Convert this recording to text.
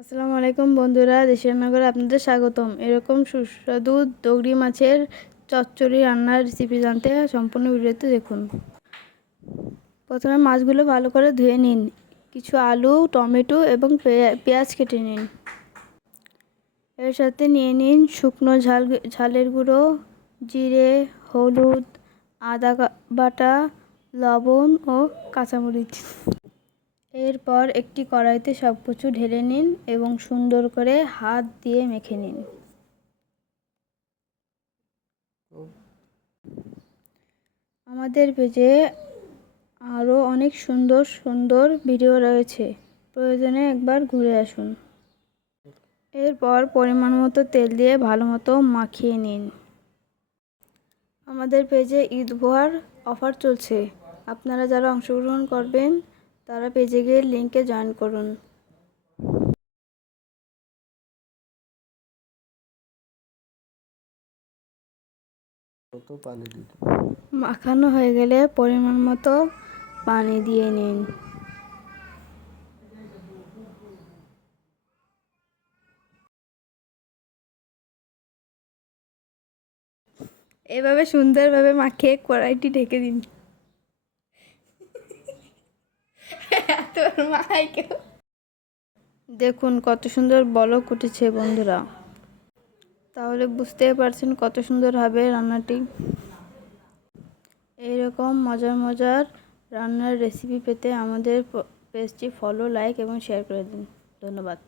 আসসালামু আলাইকুম বন্ধুরা, দেশের রান্নাঘরে আপনাদের স্বাগতম। এরকম সুস্বাদু দগড়ি মাছের চচ্চড়ি রান্নার রেসিপি জানতে সম্পূর্ণ ভিডিওতে দেখুন। প্রথমে মাছগুলো ভালো করে ধুয়ে নিন। কিছু আলু, টমেটো এবং পেঁয়াজ কেটে নিন। এর সাথে নিয়ে নিন শুকনো ঝালের গুঁড়ো, জিরে, হলুদ, আদা বাটা, লবণ ও কাঁচামরিচ। এরপর একটি কড়াইতে সব কিছু ঢেলে নিন এবং সুন্দর করে হাত দিয়ে মেখে নিন। আমাদের পেজে আরও অনেক সুন্দর সুন্দর ভিডিও রয়েছে, প্রয়োজনে একবার ঘুরে আসুন। এরপর পরিমাণ মতো তেল দিয়ে ভালো মতো মাখিয়ে নিন। আমাদের পেজে ঈদ উপহার অফার চলছে, আপনারা যারা অংশগ্রহণ করবেন তারা পেজে গিয়ে লিঙ্কে জয়েন করুন। মাখানো হয়ে গেলে পরিমাণ মতো পানি দিয়ে নিন। এভাবে সুন্দরভাবে মাখিয়ে কড়াইটি ঢেকে দিন। দেখুন কত সুন্দর বলক উঠেছে বন্ধুরা, তাহলে বুঝতেই পারছেন কত সুন্দর হবে রান্নাটি। এইরকম মজার মজার রান্নার রেসিপি পেতে আমাদের পেজটি ফলো, লাইক এবং শেয়ার করে দিন। ধন্যবাদ।